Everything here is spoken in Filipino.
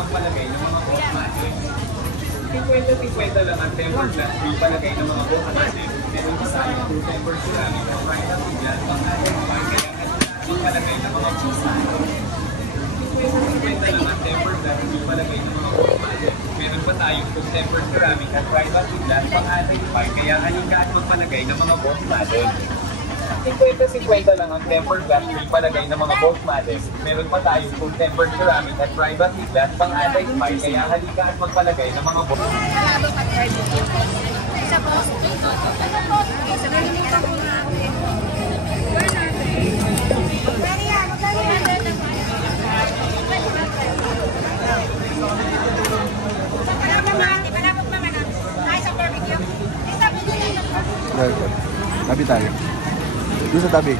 magpalagay ng mga boss natin. 50-50 lang ang tempered glass free palagay ng mga boss natin. Meron pa tayong full tempered ceramic na private glass pang ating kaya palagay ng mga boss natin. 50-50 lang ang tempered glass free palagay ng mga boss natin. Meron pa tayong full tempered ceramic at private glass pang ating kaya halika at magpalagay ng mga boss natin. 50-50 lang ang tempered glass free palagay ng mga boss natin. Meron pa tayong full tempered ceramic at private glass pang anti-spy kaya halika at magpalagay ng mga boss. Tabi tayo. Doon sa tabi.